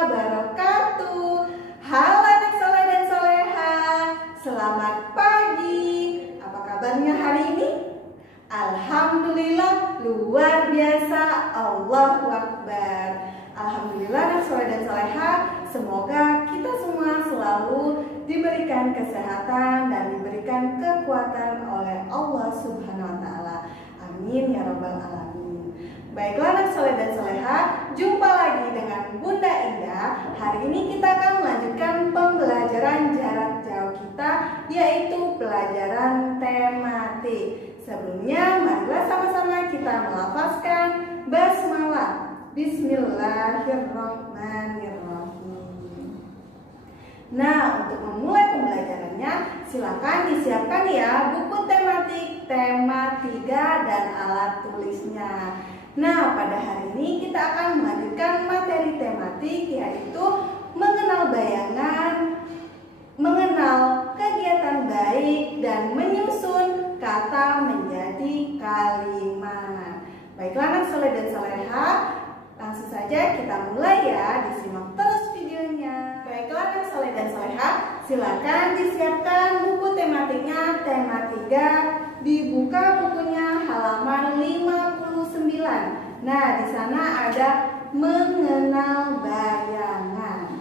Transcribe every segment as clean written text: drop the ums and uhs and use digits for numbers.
wabarakatuh. Halo anak soleh dan soleha, selamat pagi. Apa kabarnya hari ini? Alhamdulillah, luar biasa. Allahu Akbar. Alhamdulillah anak soleh dan soleha, semoga kita semua selalu diberikan kesehatan dan diberikan kekuatan oleh Allah Subhanahu wa Ta'ala. Amin ya Rabbal Alamin. Baiklah anak soleh dan soleha, jumpa lagi dengan Bunda Indah. Hari ini kita akan melanjutkan pembelajaran jarak jauh kita, yaitu pelajaran tematik. Sebelumnya, marilah sama-sama kita melafazkan basmalah. Bismillahirrahmanirrahim. Nah, untuk memulai pembelajarannya, silakan disiapkan ya buku tematik, tema 3 dan alat tulisnya. Nah, pada hari ini kita akan melanjutkan materi tematik, yaitu mengenal bayangan, mengenal kegiatan baik, dan menyusun kata menjadi kalimat. Baiklah anak soleh dan soleha, langsung saja kita mulai ya, disimak terus videonya. Baiklah anak soleh dan soleha, silakan disiapkan buku tematiknya, tema 3, dibuka bukunya halaman 59. Nah, di sana ada mengenal bayangan.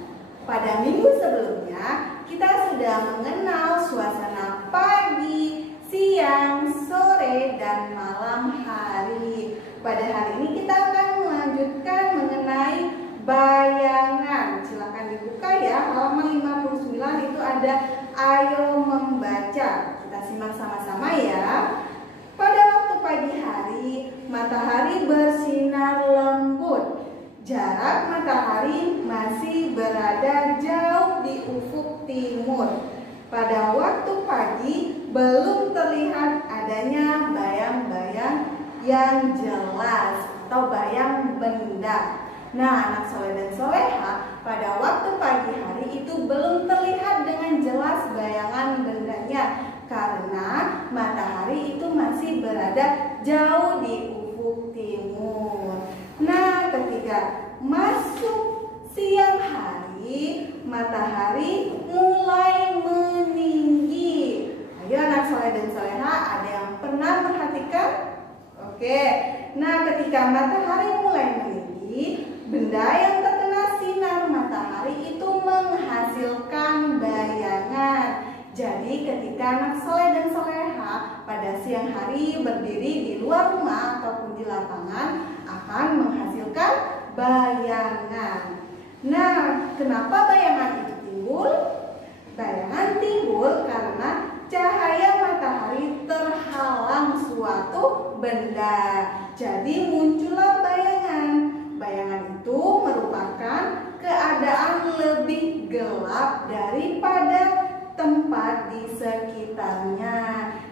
Pada minggu sebelumnya, kita sudah mengenal suasana pagi, siang, sore, dan malam hari. Pada hari ini kita akan melanjutkan mengenai bayangan. Silakan dibuka ya, halaman 59 itu ada ayo membaca. Kita simak sama-sama ya. Pada waktu pagi hari, matahari bersinar lembut. Jarak matahari masih berada jauh di ufuk timur. Pada waktu pagi belum terlihat adanya bayang-bayang yang jelas atau bayang benda. Nah, anak soleh dan soleha, pada waktu pagi hari itu belum terlihat dengan jelas bayangan bendanya karena matahari itu masih berada jauh di ufuk timur. Nah, ketika masuk siang hari, matahari mulai meninggi. Ayo anak soleh dan soleha, ada yang pernah perhatikan? Oke, nah ketika matahari mulai meninggi, benda yang terkena sinar matahari itu menghasilkan bayangan. Jadi ketika anak soleh dan soleha pada siang hari berdiri di luar rumah ataupun di lapangan akan menghasilkan bayangan. Nah, kenapa bayangan itu timbul? Bayangan timbul karena cahaya matahari terhalang suatu benda. Jadi muncullah bayangan. Bayangan itu merupakan keadaan lebih gelap daripada tempat di sekitarnya.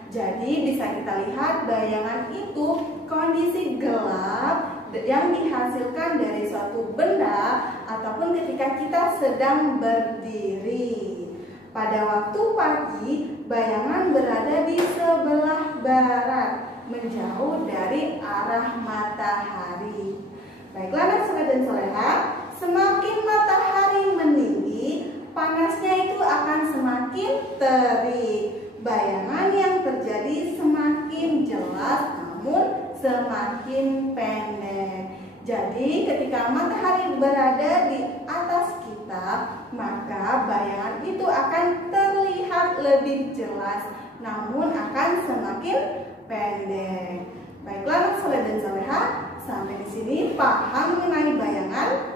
Jadi bisa kita lihat bayangan itu kondisi gelap yang dihasilkan dari suatu benda ataupun ketika kita sedang berdiri. Pada waktu pagi, bayangan berada di sebelah barat, menjauh dari arah matahari. Baiklah anak soleh dan soleha, semakin matahari meninggi, panasnya itu akan semakin terik. Bayangan yang terjadi semakin jelas namun semakin pendek. Jadi ketika matahari berada di atas kita, maka bayangan itu akan terlihat lebih jelas namun akan semakin pendek. Baiklah anak soleh dan soleha, sampai di sini paham mengenai bayangan?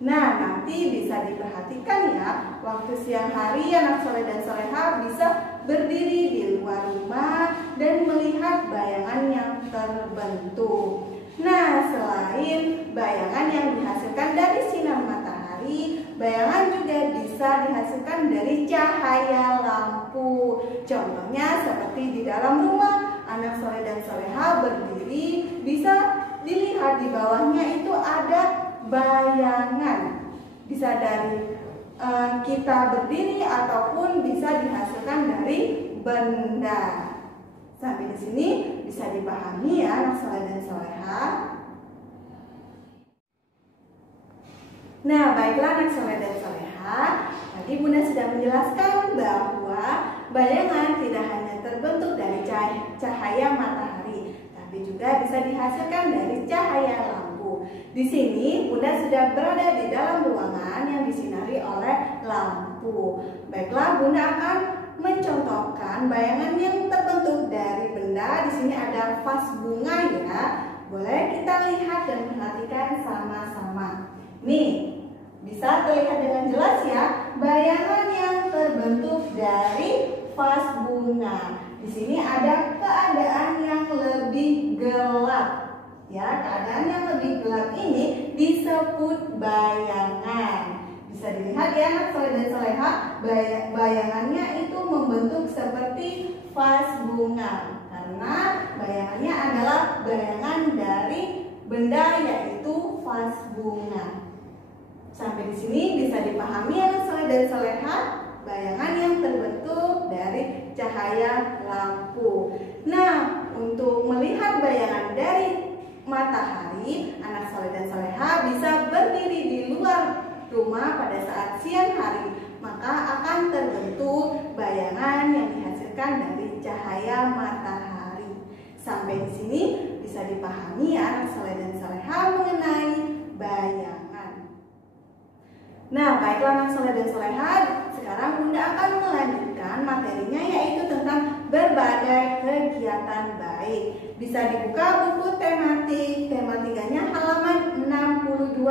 Nah, nanti bisa diperhatikan ya, waktu siang hari anak soleh dan soleha bisa berdiri di luar rumah dan melihat bayangan yang terbentuk. Nah, selain bayangan yang dihasilkan dari sinar matahari, bayangan juga bisa dihasilkan dari cahaya lampu. Contohnya seperti di dalam rumah, anak soleh dan soleha berdiri, bisa dilihat di bawahnya itu ada bayangan. Bisa dari kita berdiri ataupun bisa dihasilkan dari benda. Sampai di sini bisa dipahami ya anak soleh dan soleha. Nah, baiklah anak soleh dan soleha, tadi Bunda sudah menjelaskan bahwa bayangan tidak hanya terbentuk dari cahaya matahari, tapi juga bisa dihasilkan dari cahaya lampu. Di sini Bunda sudah berada di dalam ruangan yang disinari oleh lampu. Baiklah, Bunda akan mencontohkan bayangan yang terbentuk dari benda. Di sini ada vas bunga ya. Boleh kita lihat dan perhatikan sama-sama. Nih, bisa terlihat dengan jelas ya bayangan yang terbentuk dari vas bunga. Di sini ada keadaan yang lebih gelap. Ya, keadaan yang lebih gelap ini disebut bayangan. Bisa dilihat ya anak soleh dan soleha, bayangannya itu membentuk seperti vas bunga. Karena bayangannya adalah bayangan dari benda yaitu vas bunga. Sampai di sini bisa dipahami anak soleh dan soleha, bayangan yang terbentuk dari cahaya lampu. Nah, untuk melihat bayangan dari matahari, anak soleh dan soleha bisa berdiri di luar rumah pada saat siang hari, maka akan terbentuk bayangan yang dihasilkan dari cahaya matahari. Sampai di sini bisa dipahami ya anak soleh dan soleha mengenai bayangan. Nah, baiklah anak soleh dan soleha, sekarang Bunda akan melanjutkan materinya yaitu tentang berbagai kegiatan baik. Bisa dibuka buku tematik, tematikanya halaman 62.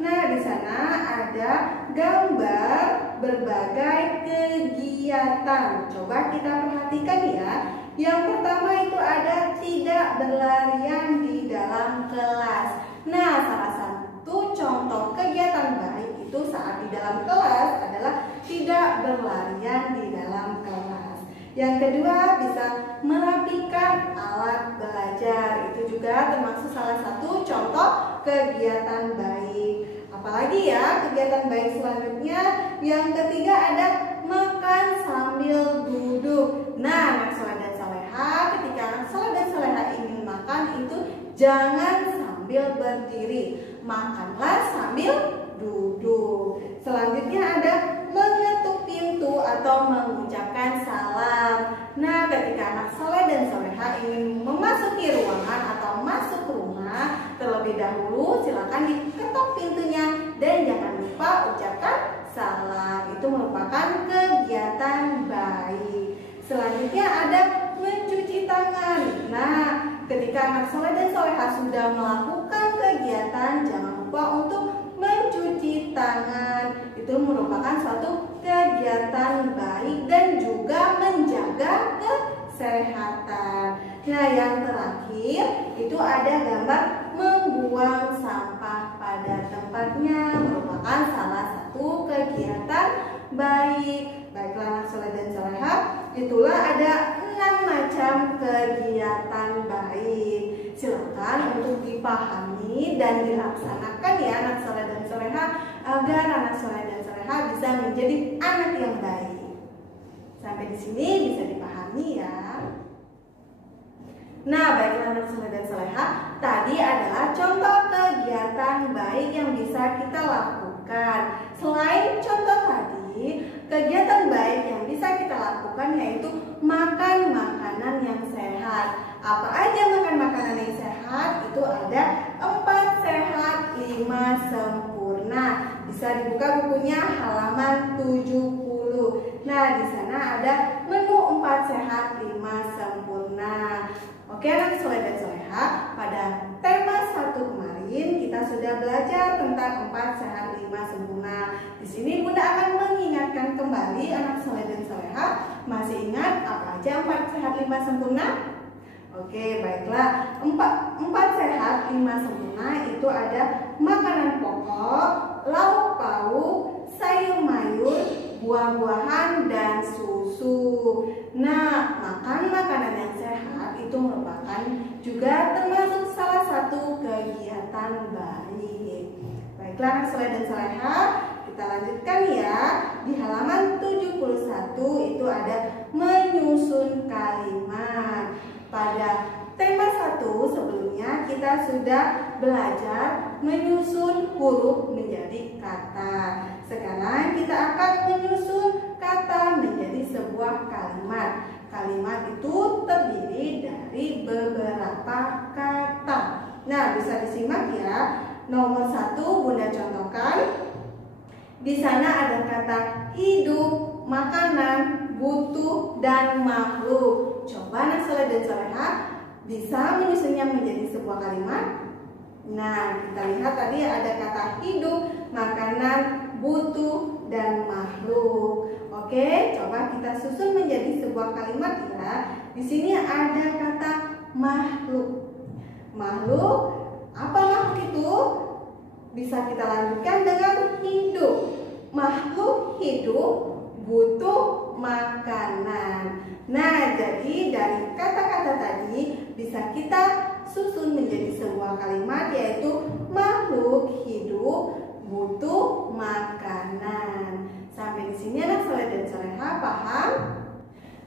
Nah, di sana ada gambar berbagai kegiatan. Coba kita perhatikan ya. Yang pertama itu ada tidak berlarian di dalam kelas. Nah, salah satu contoh kegiatan baik itu saat di dalam kelas adalah tidak berlarian di dalam kelas. Yang kedua, bisa merapikan alat belajar. Itu juga termasuk salah satu contoh kegiatan baik. Apalagi ya kegiatan baik selanjutnya. Yang ketiga ada makan sambil duduk. Nah, anak soleh dan soleha, ketika anak soleh dan soleha ingin makan itu jangan sambil berdiri, makanlah sambil duduk. Selanjutnya ada mengetuk pintu atau mengucapkan salam. Nah, ketika anak soleh dan soleha ingin memasuki ruangan atau masuk rumah, terlebih dahulu silakan diketok pintunya dan jangan lupa ucapkan salam. Itu merupakan kegiatan baik. Selanjutnya ada mencuci tangan. Nah, ketika anak soleh dan soleha sudah melakukan kegiatan, jangan lupa untuk mencuci tangan. Itu merupakan suatu kegiatan baik dan juga menjaga kesehatan. Nah, yang terakhir itu ada gambar membuang sampah pada tempatnya, merupakan salah satu kegiatan baik. Baiklah anak soleh dan soleha, itulah ada 6 macam kegiatan baik. Silakan untuk dipahami dan dilaksanakan ya anak soleh dan soleha, agar anak soleh dan soleha bisa menjadi anak yang baik. Sampai di sini bisa dipahami ya. Nah, baiklah anak soleh dan soleha, tadi adalah contoh kegiatan baik yang bisa kita lakukan. Selain contoh tadi, kegiatan baik yang bisa kita lakukan yaitu makan makanan yang sehat. Apa aja makan makanan yang sehat? Itu ada 4 sehat 5 sempurna. Bisa dibuka bukunya halaman 70. Nah, di sana ada menu 4 sehat 5 sempurna. Oke anak soleh dan soleha, pada tema 1 kemarin kita sudah belajar tentang 4 sehat 5 sempurna. Di sini Bunda akan mengingatkan kembali anak soleh dan soleha, masih ingat apa aja 4 sehat 5 sempurna? Oke, baiklah. 4 sehat 5 sempurna itu ada makanan pokok, lauk pauk, sayur mayur, buah-buahan, dan susu. Nah, makan makanan yang sehat itu merupakan juga termasuk salah satu kegiatan baik. Baiklah anak soleh dan soleha, kita lanjutkan ya. Di halaman 71 itu ada menyusun kalimat. Pada tema 1 sebelumnya kita sudah belajar menyusun huruf menjadi kata. Sekarang kita akan menyusun kata menjadi sebuah kalimat. Kalimat itu terdiri dari beberapa kata. Nah, bisa disimak ya. Nomor 1 Bunda contohkan. Di sana ada kata hidup, makanan, butuh, dan makhluk. Coba anak soleh dan soleha bisa menyusunnya menjadi sebuah kalimat. Nah, kita lihat tadi ada kata hidup, makanan, butuh, dan makhluk. Oke, coba kita susun menjadi sebuah kalimat ya. Di sini ada kata makhluk. Makhluk, apa makhluk itu? Bisa kita lanjutkan dengan hidup. Makhluk hidup butuh makanan. Nah, jadi dari kata-kata tadi bisa kita susun menjadi sebuah kalimat, yaitu makhluk hidup butuh makanan. Sampai di sini anak soleh dan soleha paham?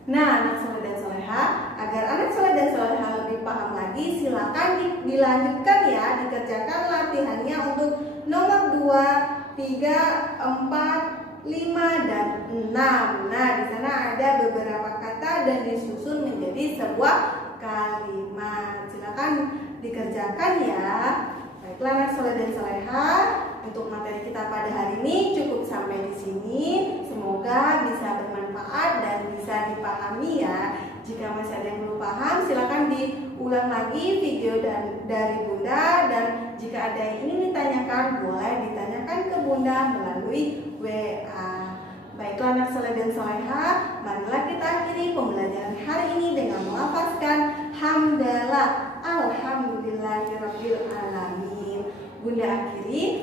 Nah, anak soleh dan soleha, agar anak soleh dan soleha lebih paham lagi, silakan dilanjutkan ya, dikerjakan latihannya untuk nomor 2, 3, 4, 5, dan 6. Nah, di sana ada beberapa kata dan disusun menjadi sebuah kalimat. Silakan dikerjakan ya. Baiklah anak soleh dan soleha, untuk materi kita pada hari ini cukup sampai di sini. Semoga bisa bermanfaat dan bisa dipahami ya. Jika masih ada yang belum paham, silakan diulang lagi video dari Bunda, dan jika ada yang ingin ditanyakan, boleh ditanyakan ke Bunda melalui WA. Baiklah anak soleh dan soleha, marilah kita akhiri pembelajaran hari ini dengan melafazkan hamdalah, alhamdulillahirabbil alamin. Bunda akhiri,